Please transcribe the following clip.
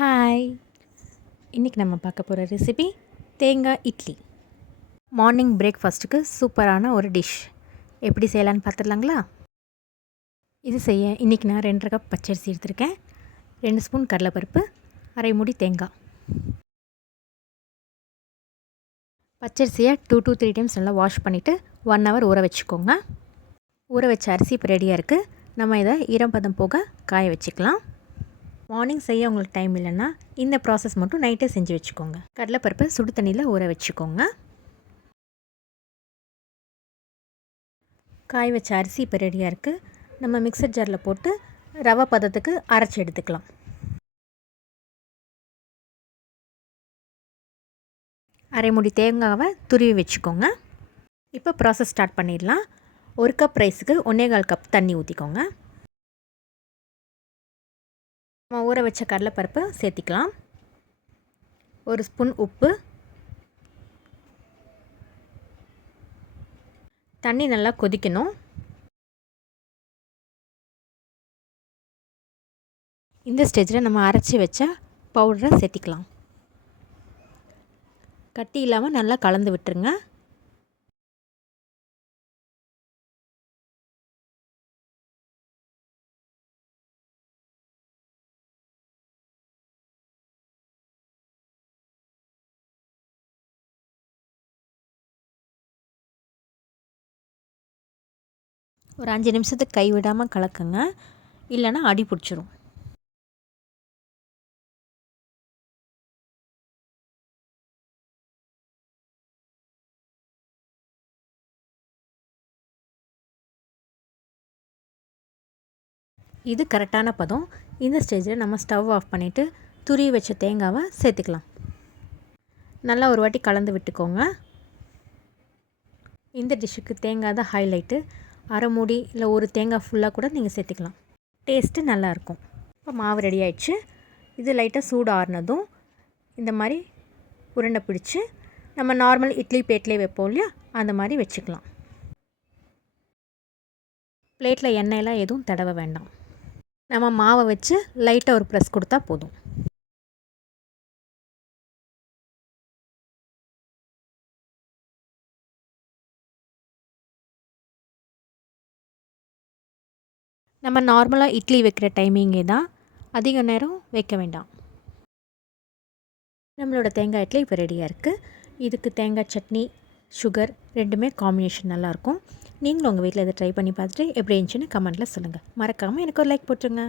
Hi! இன்றைக்கி நம்ம பார்க்க போகிற ரெசிபி தேங்காய் இட்லி. மார்னிங் பிரேக்ஃபாஸ்ட்டுக்கு சூப்பரான ஒரு டிஷ். எப்படி செய்யலான்னு பார்த்துடலாங்களா? இது செய்ய இன்றைக்கி நான் 2½ கப் பச்சரிசி எடுத்திருக்கேன், 2 ஸ்பூன் கடலைப்பருப்பு, அரை மூடி தேங்காய். பச்சரிசியை 2 to 3 டைம்ஸ் நல்லா வாஷ் பண்ணிவிட்டு 1 hour ஊற வச்சுக்கோங்க. ஊற வச்ச அரிசி இப்போ ரெடியாக இருக்குது. நம்ம இதை ஈரப்பதம் போக காய வச்சுக்கலாம். மார்னிங் செய்ய உங்களுக்கு டைம் இல்லைன்னா இந்த ப்ராசஸ் மட்டும் நைட்டே செஞ்சு வச்சுக்கோங்க. கடலைப்பருப்பை சுடு தண்ணியில் ஊற வச்சுக்கோங்க. காய வச்ச அரிசி இப்போ ரெடியாக இருக்குது. நம்ம மிக்சர் ஜாரில் போட்டு ரவை பதத்துக்கு அரைச்சி எடுத்துக்கலாம். அரை மூடி தேங்காவை துருவி வச்சுக்கோங்க. இப்போ ப்ராசஸ் ஸ்டார்ட் பண்ணிடலாம். 1 கப் ரைஸுக்கு 1.25 கப் தண்ணி ஊற்றிக்கோங்க. நம்ம ஊற வச்ச கடலைப்பருப்பு சேர்த்திக்கலாம். 1 ஸ்பூன் உப்பு. தண்ணி நல்லா கொதிக்கணும். இந்த ஸ்டேஜில் நம்ம அரைச்சி வச்ச பவுடரை சேர்த்திக்கலாம். கட்டி இல்லாமல் நல்லா கலந்து விட்டுருங்க. ஒரு 5 நிமிஷத்துக்கு கை விடாமல் கலக்குங்க, இல்லைன்னா அடி பிடிச்சிரும். இது கரெக்டான பதம். இந்த ஸ்டேஜில் நம்ம ஸ்டவ் ஆஃப் பண்ணிவிட்டு துருவி வச்ச தேங்காவை சேர்த்துக்கலாம். நல்லா ஒரு வாட்டி கலந்து விட்டுக்கோங்க. இந்த டிஷ்ஷுக்கு தேங்காய் தான் ஹைலைட்டு. அரை மூடி இல்லை ஒரு தேங்காய் ஃபுல்லாக கூட நீங்கள் சேர்த்துக்கலாம். டேஸ்ட்டு நல்லாயிருக்கும். இப்போ மாவு ரெடி ஆயிடுச்சு. இது லைட்டாக சூடு ஆறுனதும் இந்த மாதிரி உருண்டை பிடிச்சி நம்ம நார்மல் இட்லி பிளேட்லேயே வைப்போம் இல்லையா, அந்த மாதிரி வச்சுக்கலாம். பிளேட்டில் எண்ணெயெல்லாம் எதுவும் தடவ வேண்டாம். நம்ம மாவை வச்சு லைட்டாக ஒரு ப்ரெஸ் கொடுத்தா போதும். நம்ம நார்மலாக இட்லி வைக்கிற டைமிங்கே தான், அதிக நேரம் வைக்க வேண்டாம். நம்மளோட தேங்காய் இட்லி இப்போ ரெடியாக இருக்குது. இதுக்கு தேங்காய் சட்னி, சுகர் ரெண்டுமே காம்பினேஷன் நல்லாயிருக்கும். நீங்களும் உங்கள் வீட்டில் இதை ட்ரை பண்ணி பார்த்துட்டு எப்படி இருந்துச்சுன்னு கமெண்ட்டில் சொல்லுங்கள். மறக்காமல் எனக்கு ஒரு லைக் போட்டுருங்க.